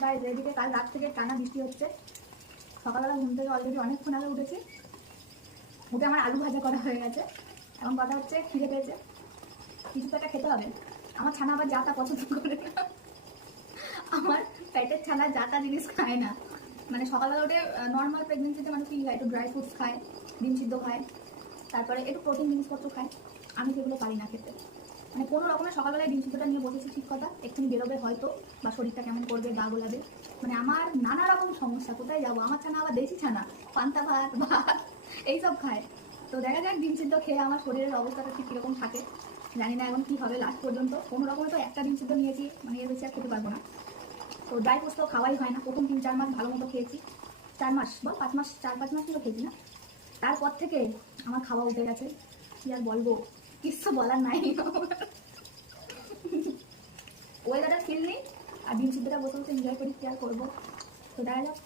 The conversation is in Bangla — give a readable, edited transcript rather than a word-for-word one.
গাইজ এদিকে কাল রাত থেকে টানা বৃষ্টি হচ্ছে। সকালবেলা ঘুম থেকে অলরেডি অনেকক্ষণ আগে উঠেছি, উঠে আমার আলু ভাজা করা হয়ে গেছে। এখন কথা হচ্ছে খিদে পেয়েছে, কিছু তো একটা খেতে হবে। আমার ছানা আবার যা তা পছন্দ করে না, আমার পেটের ছানা যা তা জিনিস খায় না। মানে সকালবেলা উঠে নর্মাল প্রেগনেন্সিতে মানুষ কি খায়, একটু ড্রাই ফ্রুটস খায়, ডিম সিদ্ধ খায়, তারপরে একটু প্রোটিন জিনিসপত্র খায়। আমি সেগুলো পারি না খেতে। মানে কোনো রকমের সকালবেলায় ডিম সিদ্ধটা নিয়ে বসেছি ঠিক কথা, এক্ষুনি বেরোবে হয়তো, বা শরীরটা কেমন করবে, গা গোলাবে। মানে আমার নানা রকম সমস্যা, কোথায় যাবো। আমার ছানা আবার দেশি ছানা, পান্তা ভাত ভাত এইসব খায়। তো দেখা যাক ডিম সিদ্ধ খেয়ে আমার শরীরের অবস্থাটা ঠিক কীরকম থাকে, জানি না এখন কী হবে লাস্ট পর্যন্ত। কোনো রকমে তো একটা ডিম সিদ্ধ নিয়েছি, মানে এর বেশি আর খেতে পারবো না। তো ড্রাই ফ্রুটস তো খাওয়াই হয় না, প্রথম 3-4 মাস ভালো মতো খেয়েছি, 4 মাস বল 5 মাস, 4-5 মাস মতো খেয়েছি না। তারপর থেকে আমার খাওয়া উঠে গেছে, কি আর বলবো, কিচ্ছু বলার নাই। ওয়েদারটা ফিল নেই, আর ডিম সিদ্ধটা বসে বসে এনজয় করি, কি আর করবো। তো দেখা যাক।